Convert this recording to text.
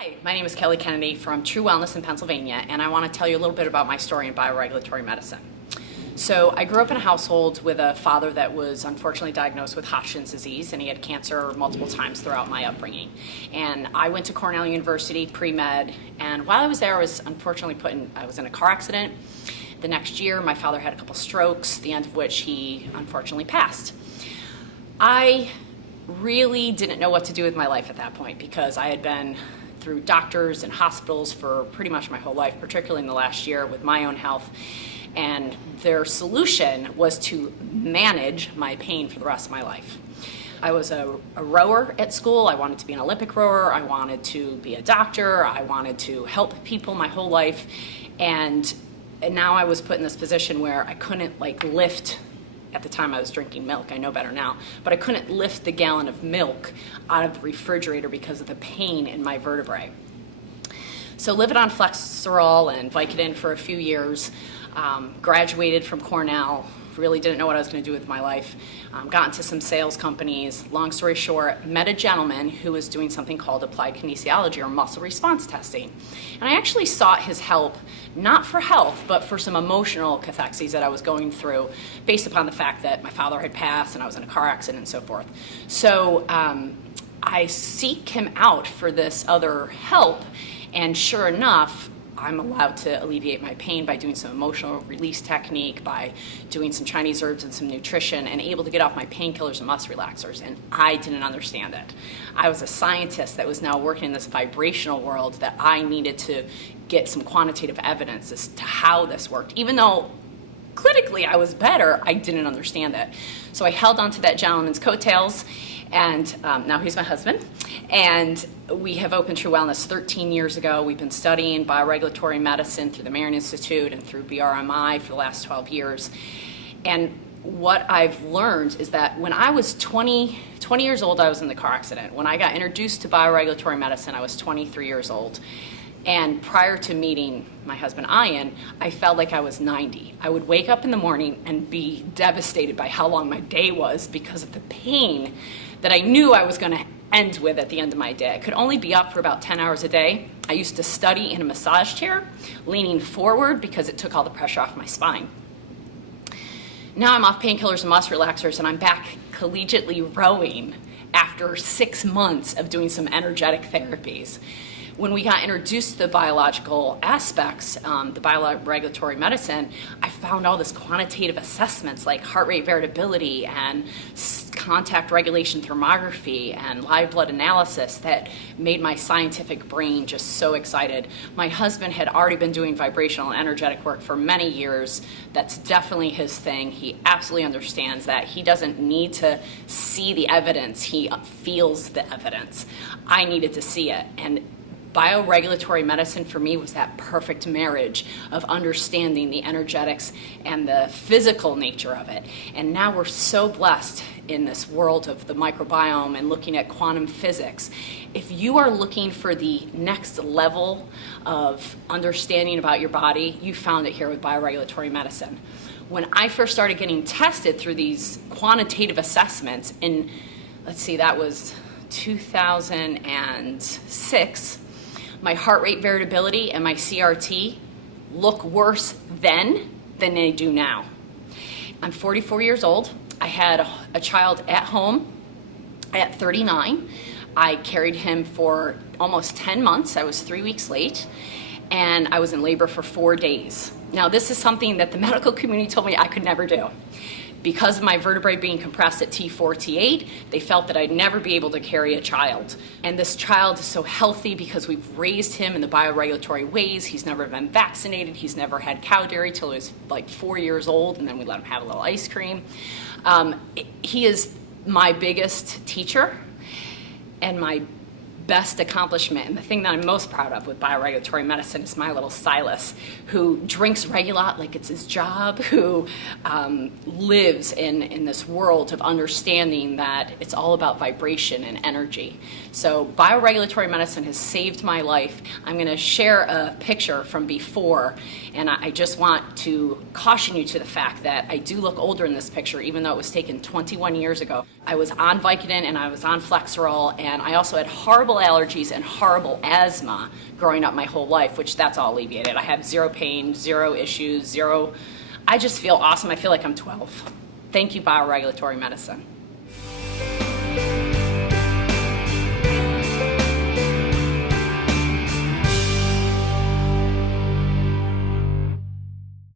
Hi, my name is Kelly Kennedy from True Wellness in Pennsylvania, and I want to tell you a little bit about my story in bioregulatory medicine. So I grew up in a household with a father that was unfortunately diagnosed with Hodgkin's disease, and he had cancer multiple times throughout my upbringing. And I went to Cornell University, pre-med, and while I was there, I was unfortunately I was in a car accident. The next year, my father had a couple strokes, the end of which he unfortunately passed. I really didn't know what to do with my life at that point because I had been through doctors and hospitals for pretty much my whole life, particularly in the last year with my own health. And their solution was to manage my pain for the rest of my life. I was a rower at school. I wanted to be an Olympic rower. I wanted to be a doctor. I wanted to help people my whole life. And now I was put in this position where I couldn't lift. At the time I was drinking milk, I know better now, but I couldn't lift the gallon of milk out of the refrigerator because of the pain in my vertebrae. So living on Flexerol and Vicodin for a few years, graduated from Cornell, really didn't know what I was going to do with my life, got into some sales companies. Long story short, met a gentleman who was doing something called applied kinesiology or muscle response testing. And I actually sought his help, not for health, but for some emotional cathexes that I was going through based upon the fact that my father had passed and I was in a car accident and so forth. So I seek him out for this other help, and sure enough, I'm allowed to alleviate my pain by doing some emotional release technique, by doing some Chinese herbs and some nutrition, and able to get off my painkillers and muscle relaxers. And I didn't understand it. I was a scientist that was now working in this vibrational world that I needed to get some quantitative evidence as to how this worked. Even though clinically I was better, I didn't understand it. So I held on to that gentleman's coattails, and now he's my husband. And we have opened True Wellness 13 years ago. We've been studying bioregulatory medicine through the Marion Institute and through BRMI for the last 12 years. And what I've learned is that when I was 20 years old, I was in the car accident. When I got introduced to bioregulatory medicine, I was 23 years old. And prior to meeting my husband, Ian, I felt like I was 90. I would wake up in the morning and be devastated by how long my day was because of the pain that I knew I was going to end with at the end of my day. I could only be up for about 10 hours a day. I used to study in a massage chair, leaning forward because it took all the pressure off my spine. Now I'm off painkillers and muscle relaxers, and I'm back collegiately rowing after 6 months of doing some energetic therapies. When we got introduced to the biological aspects, the bioregulatory medicine, I found all this quantitative assessments like heart rate variability and contact regulation thermography and live blood analysis that made my scientific brain just so excited. My husband had already been doing vibrational and energetic work for many years. That's definitely his thing. He absolutely understands that. He doesn't need to see the evidence. He feels the evidence. I needed to see it. And bioregulatory medicine for me was that perfect marriage of understanding the energetics and the physical nature of it. And now we're so blessed in this world of the microbiome and looking at quantum physics. If you are looking for the next level of understanding about your body, you found it here with bioregulatory medicine. When I first started getting tested through these quantitative assessments in, that was 2006, my heart rate variability and my CRT look worse then than they do now. I'm 44 years old. I had a child at home at 39. I carried him for almost 10 months. I was 3 weeks late, and I was in labor for 4 days. Now, this is something that the medical community told me I could never do. Because of my vertebrae being compressed at T4, T8, they felt that I'd never be able to carry a child. And this child is so healthy because we've raised him in the bioregulatory ways. He's never been vaccinated. He's never had cow dairy till he was 4 years old, and then we let him have a little ice cream. He is my biggest teacher and my best accomplishment, and the thing that I'm most proud of with bioregulatory medicine is my little Silas, who drinks Regulat like it's his job, who lives in this world of understanding that it's all about vibration and energy. So bioregulatory medicine has saved my life. I'm going to share a picture from before, and I just want to caution you to the fact that I do look older in this picture, even though it was taken 21 years ago. I was on Vicodin and I was on Flexerol, and I also had horrible allergies and horrible asthma growing up my whole life, which that's all alleviated. I have zero pain, zero issues, zero. I just feel awesome. I feel like I'm 12. Thank you, Bioregulatory Medicine.